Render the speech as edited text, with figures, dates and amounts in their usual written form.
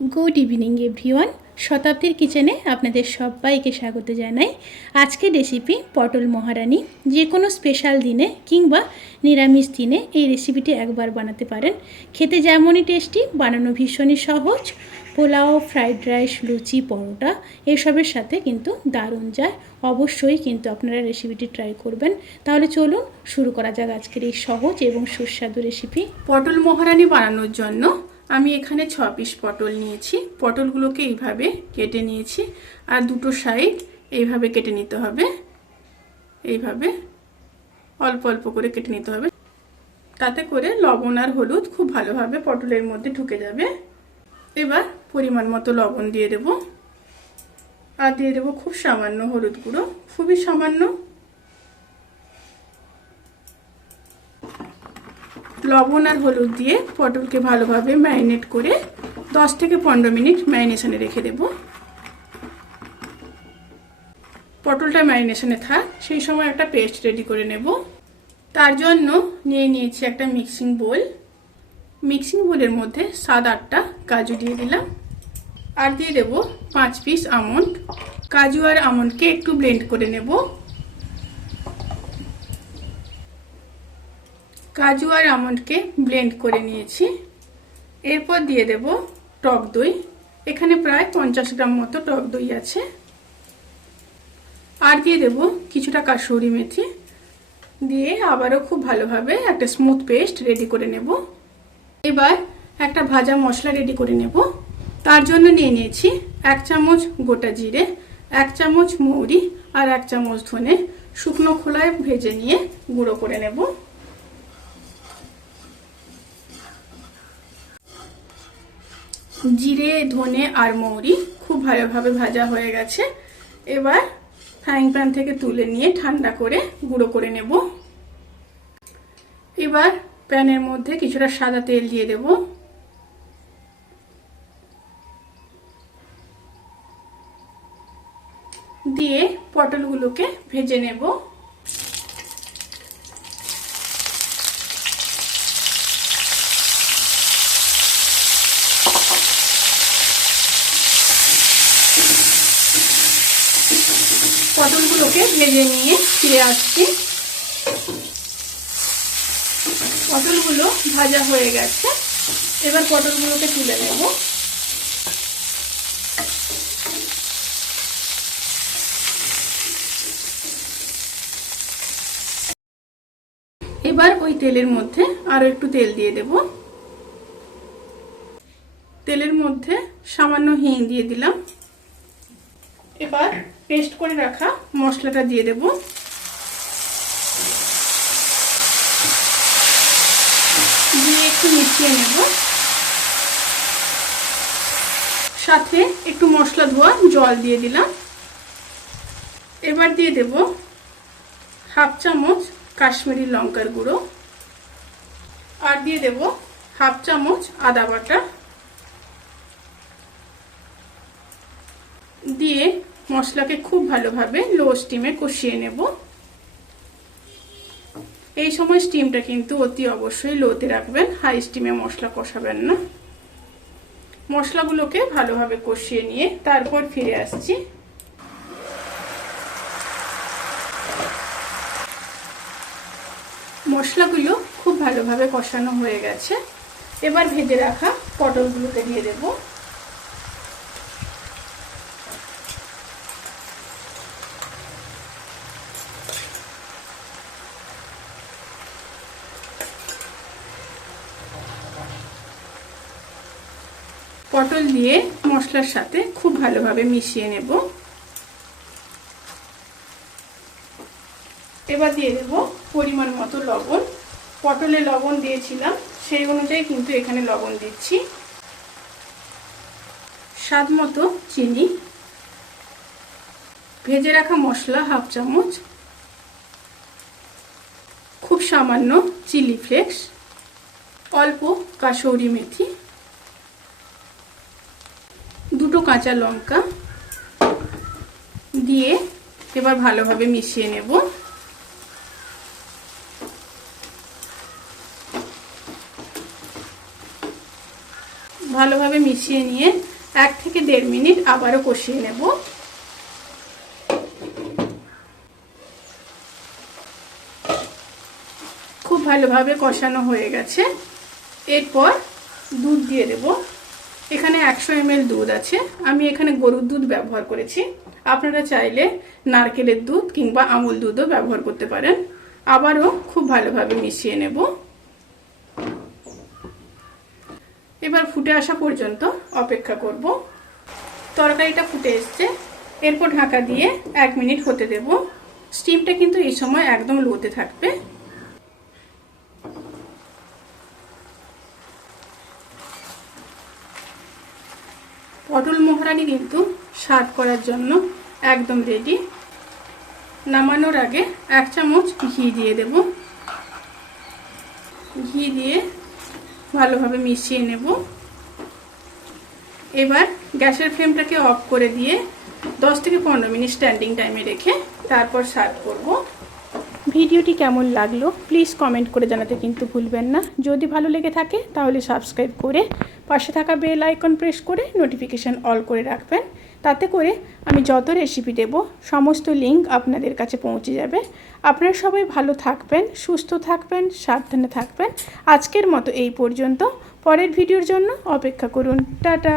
Good evening everyone. शताब्दीर किचेने आपनादेर सबाइके स्वागत जानाई। आजके रेसिपि पटल महारानी। जे कोनो स्पेशल दिने किंबा निरामिष दिने এই রেসিপিটি একবার বানাতে পারেন। খেতে যেমনই টেস্টি, বানানো ভীষণই সহজ। পোলাও, ফ্রাইড রাইস, লুচি, পরোটা এসবের সাথে কিন্তু দারুণ যায়। অবশ্যই কিন্তু আপনারা রেসিপিটি ট্রাই করবেন। তাহলে চলুন শুরু করা যাক আজকের এই সহজ এবং সুস্বাদু রেসিপি। পটল মহারানি বানানোর জন্য আমি এখানে 6 পিস পটল নিয়েছি। পটলগুলোকে এইভাবে কেটে নিয়েছি আর দুটো সাইড এইভাবে কেটে নিতে হবে। এইভাবে অল্প অল্প করে কেটে নিতে হবে, তাতে করে লবণ আর হলুদ খুব ভালোভাবে পটলের মধ্যে ঢুকে যাবে। এবার পরিমাণ মতো লবণ দিয়ে দেব আর দিয়ে দেব খুব সামান্য হলুদ গুঁড়ো, খুবই সামান্য। লবণ আর হলুদ দিয়ে পটলকে ভালোভাবে ম্যারিনেট করে 10 থেকে 15 মিনিট ম্যারিনেশনে রেখে দেব। পটলটা ম্যারিনেশনে থাক, সেই সময় একটা পেস্ট রেডি করে নেব। তার জন্য নিয়ে নিয়েছি একটা মিক্সিং বোল। মিক্সিং বোলের মধ্যে 7-8টা কাজু দিয়ে দিলাম আর দিয়ে দেব 5 পিস আমন্ড। কাজু আর আমন্ডকে একটু ব্লেন্ড করে নেব। কাজু আর আমন্ডকে ব্লেন্ড করে নিয়েছি। এরপর দিয়ে দেব টক দই। এখানে প্রায় 50 গ্রাম মতো টক দই আছে। আর দিয়ে দেব কিছুটা কাসুরি মেথি। দিয়ে আবারও খুব ভালোভাবে একটা স্মুথ পেস্ট রেডি করে নেব। এবার একটা ভাজা মশলা রেডি করে নেব। তার জন্য নিয়ে নিয়েছি 1 চামচ গোটা জিরে, 1 চামচ মৌরি আর 1 চামচ ধনে। শুকনো খোলায় ভেজে নিয়ে গুঁড়ো করে নেব। জিরে, ধনে আর মৌরি খুব ভালোভাবে ভাজা হয়ে গেছে। এবার ফ্রাইং প্যান থেকে তুলে নিয়ে ঠান্ডা করে গুঁড়ো করে নেব। এবার প্যানের মধ্যে কিছুটা সাদা তেল দিয়ে দেব। দিয়ে পটলগুলোকে ভেজে নেব। পটলগুলোকে ভেজে নিয়ে ফিরে আসছি। পটলগুলো ভাজা হয়ে গেছে। এবার পটলগুলোকে তুলে নেব। এবার ওই তেলের মধ্যে আরো একটু তেল দিয়ে দেব। তেলের মধ্যে সামান্য হিং দিয়ে দিলাম। এবার পেস্ট করে রাখা মশলাটা দিয়ে দেব। দিয়ে একটু মিশিয়ে নেব। সাথে একটু মশলা ধোয়া জল দিয়ে দিলাম। এবার দিয়ে দেব 1/2 চামচ কাশ্মীরি লঙ্কার গুঁড়ো আর দিয়ে দেব 1/2 চামচ আদা বাটা। দিয়ে মশলাকে খুব ভালোভাবে লো স্টিমে কষিয়ে নেব। এই সময় স্টিমটা কিন্তু অতি অবশ্যই লোতে রাখবেন, হাই স্টিমে মশলা কষাবেন না। মশলাগুলোকে ভালোভাবে কষিয়ে নিয়ে তারপর ফিরে আসছি। মশলাগুলো খুব ভালোভাবে কষানো হয়ে গেছে। এবার ভেজে রাখা পটলগুলোকে দিয়ে দেব। পটল দিয়ে মশলার সাথে খুব ভালোভাবে মিশিয়ে নেব। এবার দিয়ে দেব পরিমাণ মতো লবণ। পটলে লবণ দিয়েছিলাম সেই অনুযায়ী কিন্তু এখানে লবণ দিচ্ছি। স্বাদ মতো চিনি, ভেজে রাখা মশলা 1/2 চামচ, খুব সামান্য চিলি ফ্লেক্স, অল্প কাসুরি মেথি, দুটো কাঁচা লঙ্কা দিয়ে এবার ভালোভাবে মিশিয়ে নেব। ভালোভাবে মিশিয়ে মিশিয়ে নিয়ে 1 থেকে 1.5 মিনিট আবারও কষিয়ে নেব। খুব ভালোভাবে কষানো হয়ে গেছে। এরপর দুধ দিয়ে দেব। এখানে 100 ml দুধ আছে, আমি এখানে গরুর দুধ ব্যবহার করেছি। আপনারা চাইলে নারকেলের দুধ কিংবা আমুল দুধও ব্যবহার করতে পারেন। আবারও খুব ভালোভাবে মিশিয়ে নেব। এবার ফুটে আসা পর্যন্ত অপেক্ষা করব। তরকারিটা ফুটে এসছে। এরপর ঢাকা দিয়ে 1 মিনিট হতে দেব। স্টিমটা কিন্তু এই সময় একদম লোতে থাকবে। পটল মহারানি কিন্তু সার্ভ করার জন্য একদম রেডি। নামানোর আগে 1 চামচ ঘি দিয়ে দেব। ঘি দিয়ে ভালোভাবে মিশিয়ে নেব। এবার গ্যাসের ফ্লেমটাকে অফ করে দিয়ে 10 থেকে 15 মিনিট স্ট্যান্ডিং টাইমে রেখে তারপর সার্ভ করব। ভিডিওটি কেমন লাগলো প্লিজ কমেন্ট করে জানাতে কিন্তু ভুলবেন না। যদি ভালো লেগে থাকে তাহলে সাবস্ক্রাইব করে পাশে থাকা বেল আইকন প্রেস করে নোটিফিকেশান অল করে রাখবেন। তাতে করে আমি যত রেসিপি দেব সমস্ত লিঙ্ক আপনাদের কাছে পৌঁছে যাবে। আপনারা সবাই ভালো থাকবেন, সুস্থ থাকবেন, সাবধানে থাকবেন। আজকের মতো এই পর্যন্ত। পরের ভিডিওর জন্য অপেক্ষা করুন। টাটা।